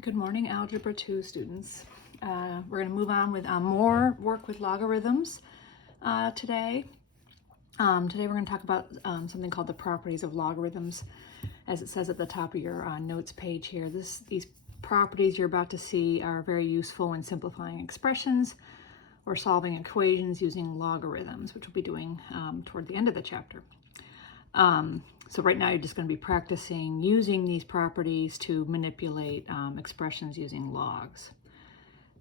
Good morning, Algebra 2 students. We're going to move on with more work with logarithms today. Today we're going to talk about something called the properties of logarithms, as it says at the top of your notes page here. These properties you're about to see are very useful in simplifying expressions or solving equations using logarithms, which we'll be doing toward the end of the chapter. So right now you're just going to be practicing using these properties to manipulate expressions using logs.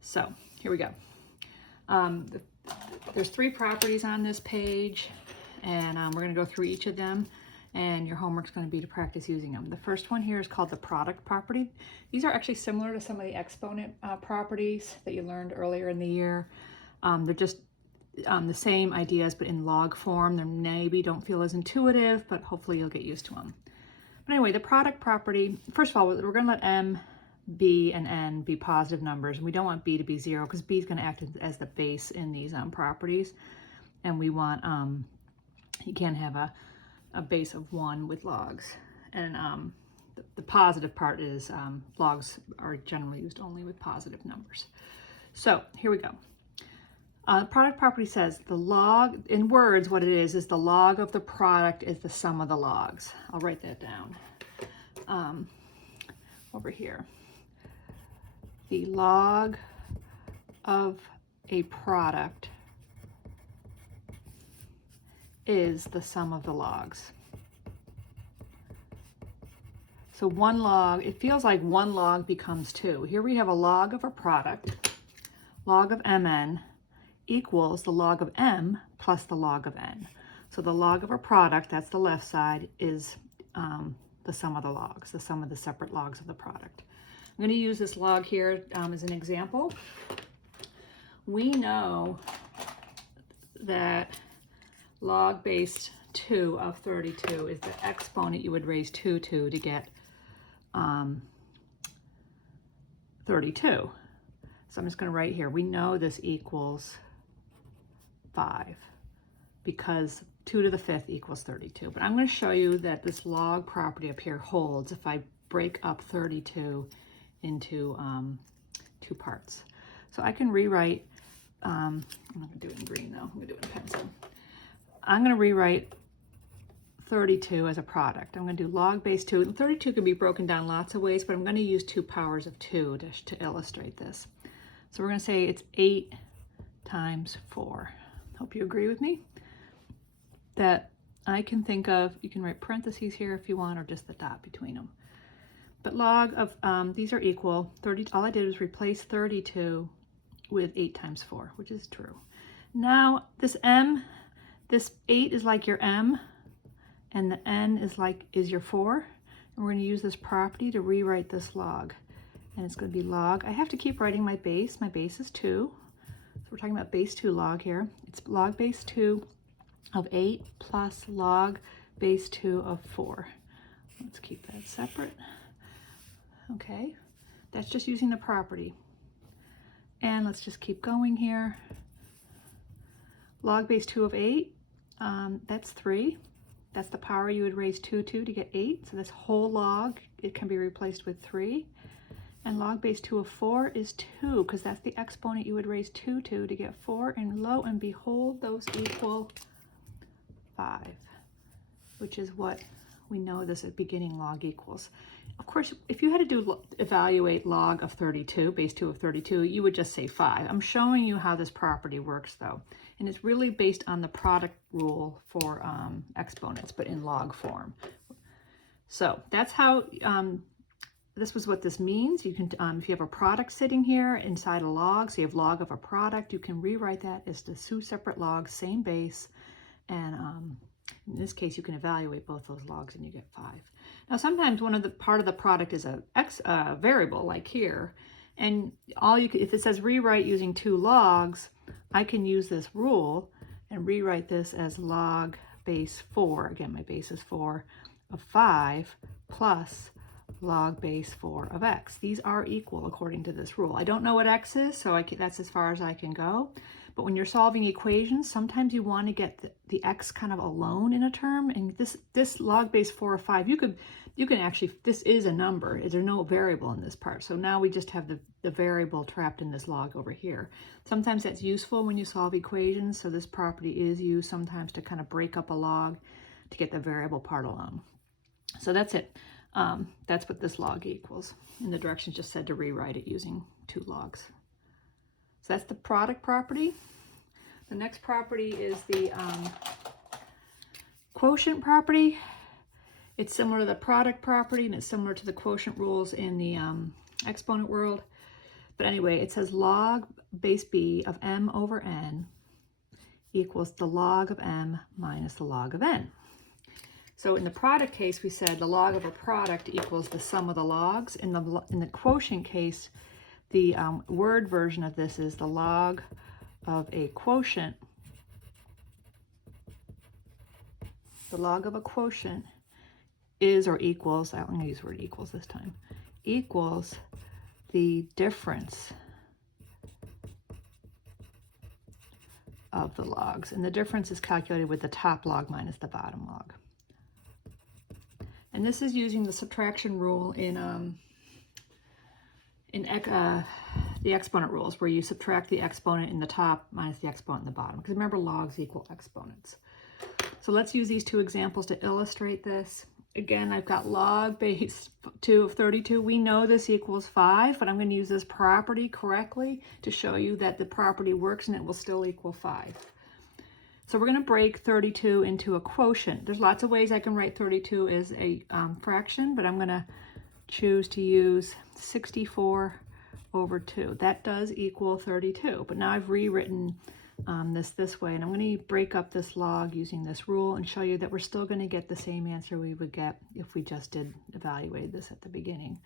So here we go. There's three properties on this page, and we're going to go through each of them, and your homework's going to be to practice using them. The first one here is called the product property. These are actually similar to some of the exponent properties that you learned earlier in the year. They're just the same ideas, but in log form. They maybe don't feel as intuitive, but hopefully you'll get used to them. But anyway, the product property, first of all, we're going to let m, b, and n be positive numbers, and we don't want b to be 0 because b is going to act as the base in these properties, and we want, you can't have a base of 1 with logs. And the positive part is logs are generally used only with positive numbers. So here we go. Product property says the log, in words, what it is the log of the product is the sum of the logs. I'll write that down over here. The log of a product is the sum of the logs. So one log, it feels like one log becomes 2. Here we have a log of a product, log of mn, equals the log of m plus the log of n. So the log of a product, that's the left side, is the sum of the logs, the sum of the separate logs of the product. I'm going to use this log here as an example. We know that log base 2 of 32 is the exponent you would raise 2 to get 32. So I'm just going to write here, we know this equals 5 because 2 to the 5th equals 32. But I'm going to show you that this log property up here holds if I break up 32 into 2 parts. So I can rewrite, I'm not going to do it in green though, I'm going to do it in pencil. I'm going to rewrite 32 as a product. I'm going to do log base 2. 32 can be broken down lots of ways, but I'm going to use 2 powers of 2 to illustrate this. So we're going to say it's 8 times 4. Hope you agree with me that I can think of, you can write parentheses here if you want, or just the dot between them. But log of, these are equal. 30. All I did was replace 32 with 8 times 4, which is true. Now this m, this 8 is like your m, and the n is your 4. And we're going to use this property to rewrite this log. And it's going to be log, I have to keep writing my base. My base is 2. So we're talking about base 2 log here. It's log base 2 of 8 plus log base 2 of 4. Let's keep that separate. Okay, that's just using the property. And let's just keep going here. Log base 2 of 8, that's 3. That's the power you would raise 2 to get 8. So this whole log, it can be replaced with 3. And log base 2 of 4 is 2, because that's the exponent you would raise 2 to get 4. And lo and behold, those equal 5, which is what we know this beginning log equals. Of course, if you had to evaluate log of 32, base 2 of 32, you would just say 5. I'm showing you how this property works, though. And it's really based on the product rule for exponents, but in log form. So that's how... this was what this means. You can, if you have a product sitting here inside a log, so you have log of a product, you can rewrite that as the 2 separate logs, same base, and in this case, you can evaluate both those logs and you get 5. Now, sometimes part of the product is a variable, like here, and if it says rewrite using 2 logs, I can use this rule and rewrite this as log base 4. Again, my base is 4 of 5 plus log base 4 of x. These are equal according to this rule. I don't know what x is, so that's as far as I can go. But when you're solving equations, sometimes you want to get the x kind of alone in a term. And this log base 4 or 5, you can actually, this is a number. There's no variable in this part. So now we just have the variable trapped in this log over here. Sometimes that's useful when you solve equations. So this property is used sometimes to kind of break up a log to get the variable part alone. So that's it. That's what this log equals. And the directions just said to rewrite it using 2 logs. So that's the product property. The next property is the quotient property. It's similar to the product property, and it's similar to the quotient rules in the exponent world. But anyway, it says log base b of m over n equals the log of m minus the log of n. So in the product case, we said the log of a product equals the sum of the logs. In the quotient case, the word version of this is the log of a quotient. The log of a quotient is or equals, I'm going to use the word equals this time, equals the difference of the logs. And the difference is calculated with the top log minus the bottom log. And this is using the subtraction rule in the exponent rules, where you subtract the exponent in the top minus the exponent in the bottom. Because remember, logs equal exponents. So let's use these 2 examples to illustrate this. Again, I've got log base 2 of 32. We know this equals 5, but I'm going to use this property correctly to show you that the property works and it will still equal 5. So we're going to break 32 into a quotient. There's lots of ways I can write 32 as a fraction, but I'm going to choose to use 64 over 2. That does equal 32, but now I've rewritten this way, and I'm going to break up this log using this rule and show you that we're still going to get the same answer we would get if we just evaluated this at the beginning.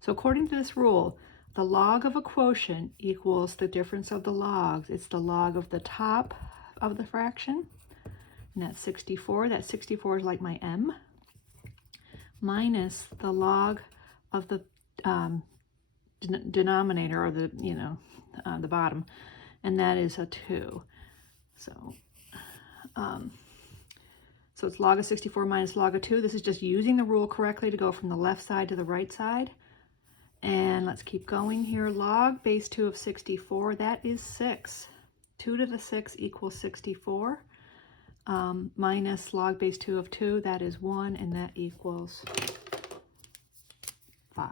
So according to this rule, the log of a quotient equals the difference of the logs. It's the log of the top of the fraction, and that's 64. That 64 is like my m, minus the log of the denominator, or the bottom, and that is a 2. So it's log of 64 minus log of 2. This is just using the rule correctly to go from the left side to the right side. And let's keep going here. Log base 2 of 64, that is 6. 2 to the 6 equals 64. Minus log base 2 of 2, that is 1, and that equals 5,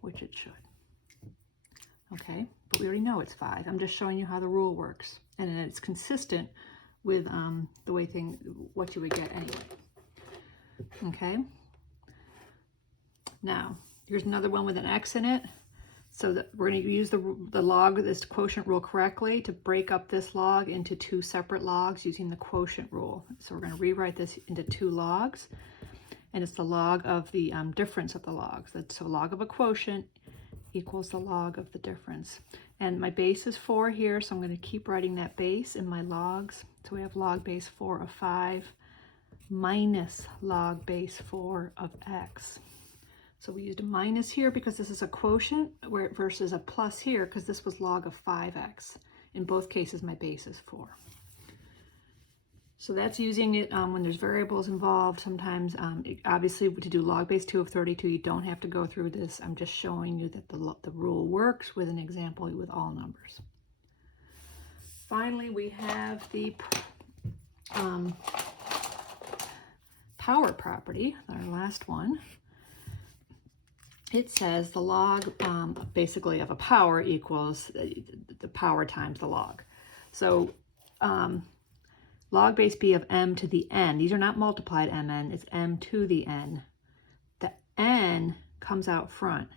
which it should. Okay, but we already know it's 5. I'm just showing you how the rule works, and it's consistent with the way what you would get anyway. Okay. Now, here's another one with an x in it. So that we're going to use the log of this quotient rule correctly to break up this log into 2 separate logs using the quotient rule. So we're going to rewrite this into 2 logs, and it's the log of the difference of the logs. So log of a quotient equals the log of the difference. And my base is 4 here, so I'm going to keep writing that base in my logs. So we have log base 4 of 5 minus log base 4 of x. So we used a minus here because this is a quotient, versus a plus here because this was log of 5x. In both cases, my base is 4. So that's using it when there's variables involved. Sometimes, obviously, to do log base 2 of 32, you don't have to go through this. I'm just showing you that the rule works with an example with all numbers. Finally, we have the power property, our last one. It says the log basically of a power equals the power times the log. So log base b of m to the n, these are not multiplied mn, it's m to the n. The n comes out front.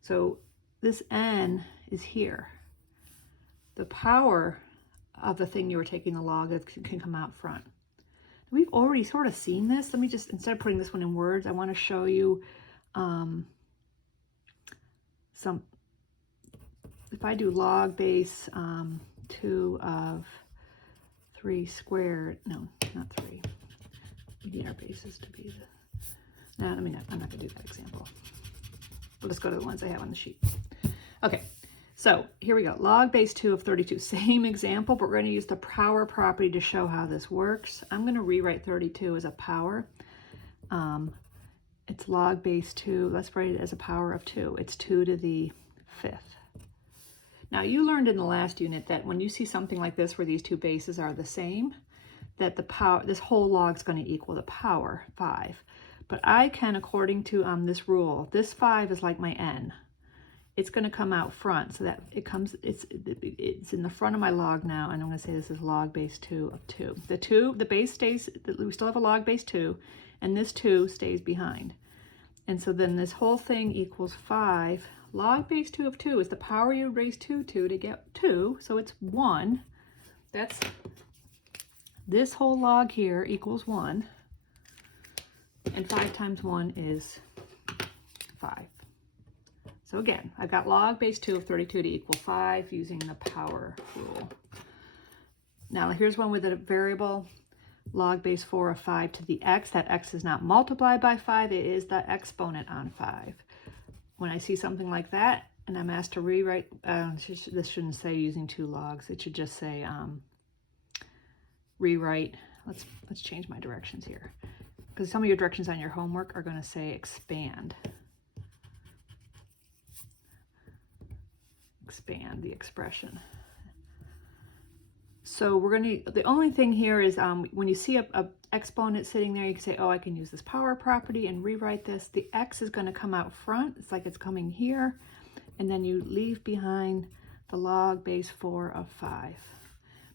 So this n is here. The power of the thing you were taking the log of can come out front. We've already sort of seen this. Let me just, instead of putting this one in words, I want to show you if I do log base 2 of 3 squared, no, not 3. We need our bases to be the, no, I'm not going to do that example. We'll just go to the ones I have on the sheet. Okay, So here we go, log base 2 of 32. Same example, but we're going to use the power property to show how this works. I'm going to rewrite 32 as a power. It's log base 2. Let's write it as a power of 2. It's 2 to the 5th. Now you learned in the last unit that when you see something like this where these two bases are the same, that the power, this whole log is going to equal the power 5. But I can, according to this rule, this 5 is like my n. It's going to come out front, so that it comes, it's in the front of my log now, and I'm going to say this is log base 2 of 2. The base stays, we still have a log base 2, and this 2 stays behind. And so then this whole thing equals 5. Log base 2 of 2 is the power you raise 2 to get 2, so it's 1. That's, this whole log here equals 1, and 5 times 1 is 5. So again, I've got log base 2 of 32 to equal 5 using the power rule. Now here's one with a variable, log base 4 of 5 to the x. That x is not multiplied by 5, it is the exponent on 5. When I see something like that, and I'm asked to rewrite, this shouldn't say using 2 logs, it should just say rewrite. Let's change my directions here, because some of your directions on your homework are going to say expand. Expand the expression. So we're going to, the only thing here is when you see a exponent sitting there, you can say, oh, I can use this power property and rewrite this. The x is going to come out front. It's like it's coming here. And then you leave behind the log base 4 of 5.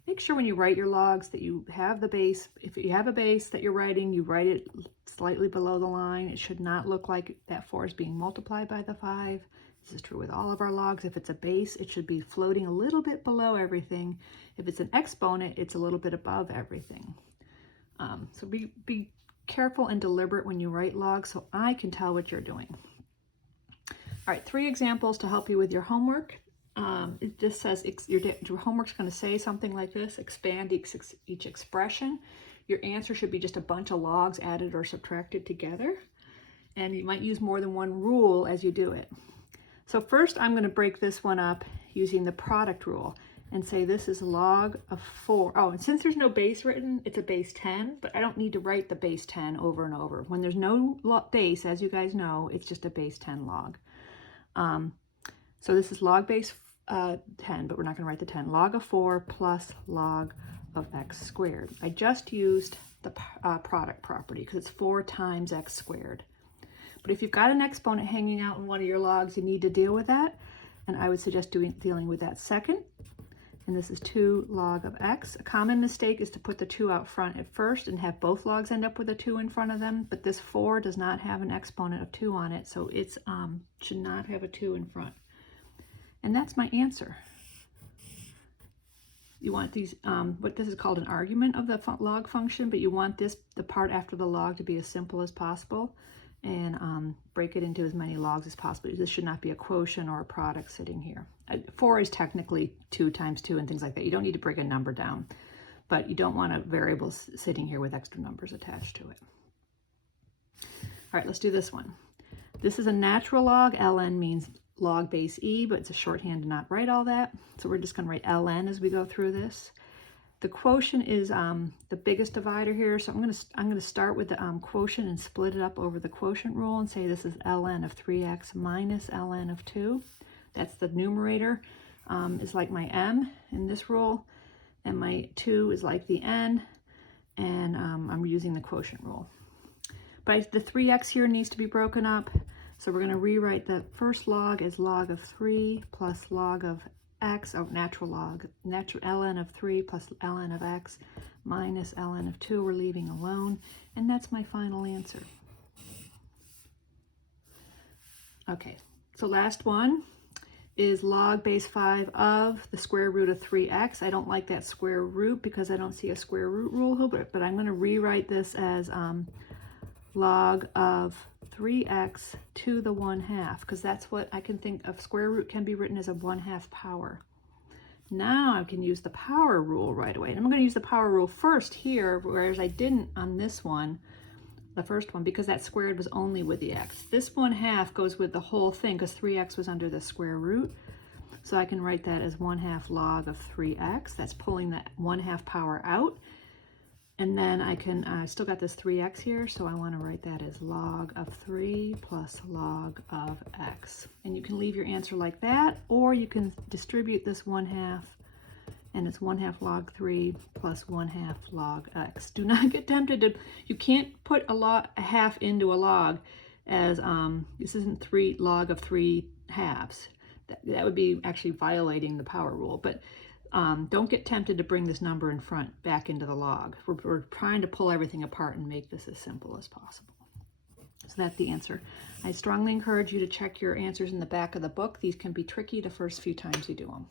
Make sure when you write your logs that you have the base. If you have a base that you're writing, you write it slightly below the line. It should not look like that 4 is being multiplied by the 5. This is true with all of our logs. If it's a base, it should be floating a little bit below everything. If it's an exponent, it's a little bit above everything. So be careful and deliberate when you write logs so I can tell what you're doing. All right, 3 examples to help you with your homework. It just says your homework's going to say something like this: expand each expression. Your answer should be just a bunch of logs added or subtracted together. And you might use more than one rule as you do it. So first I'm going to break this one up using the product rule and say this is log of 4. Oh, and since there's no base written, it's a base 10, but I don't need to write the base 10 over and over. When there's no base, as you guys know, it's just a base 10 log. So this is log base 10, but we're not going to write the 10. Log of 4 plus log of x squared. I just used the product property because it's 4 times x squared. But if you've got an exponent hanging out in one of your logs, you need to deal with that. And I would suggest dealing with that second. And this is 2 log of x. A common mistake is to put the 2 out front at first and have both logs end up with a 2 in front of them. But this 4 does not have an exponent of 2 on it, so it should not have a 2 in front. And that's my answer. You want these, what this is called an argument of the log function, but you want the part after the log to be as simple as possible. And break it into as many logs as possible. This should not be a quotient or a product sitting here. 4 is technically 2 times 2 and things like that. You don't need to break a number down, but you don't want a variable sitting here with extra numbers attached to it. All right, let's do this one. This is a natural log. ln means log base e, but it's a shorthand to not write all that. So we're just going to write ln as we go through this. The quotient is the biggest divider here, so I'm going to start with the quotient and split it up over the quotient rule and say this is ln of 3x minus ln of 2. That's the numerator, is like my m in this rule, and my 2 is like the n, and I'm using the quotient rule. But the 3x here needs to be broken up, so we're going to rewrite the first log as log of 3 plus log of x, natural ln of 3 plus ln of x minus ln of 2 we're leaving alone, and that's my final answer. Okay, so last one is log base 5 of the square root of 3x. I don't like that square root because I don't see a square root rule here, but I'm going to rewrite this as log of 3x to the 1/2, because that's what I can think of. Square root can be written as a 1/2 power. Now I can use the power rule right away. And I'm going to use the power rule first here, whereas I didn't on this one, the first one, because that squared was only with the x. This 1/2 goes with the whole thing because 3x was under the square root. So I can write that as 1/2 log of 3x. That's pulling that 1/2 power out. And then I can, still got this 3x here, so I want to write that as log of 3 plus log of x. And you can leave your answer like that, or you can distribute this 1/2, and it's 1/2 log 3 plus 1/2 log x. Do not get tempted to, you can't put a half into a log as, this isn't 3 log of 3 halves. That would be actually violating the power rule. But don't get tempted to bring this number in front back into the log. We're trying to pull everything apart and make this as simple as possible. So that's the answer. I strongly encourage you to check your answers in the back of the book. These can be tricky the first few times you do them.